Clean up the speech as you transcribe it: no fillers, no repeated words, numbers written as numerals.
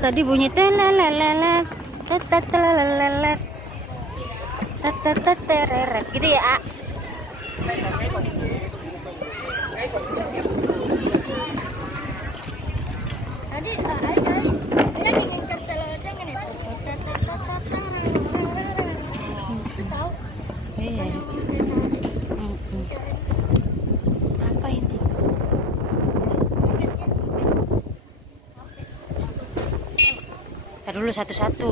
tadi bunyi telelelele, tetetelelele, tetetetereret gitu ya, A. Tadi ada kita ingin kertelodeng ini. Itu tahu? Iya. Apa ini? Ntar dulu satu-satu.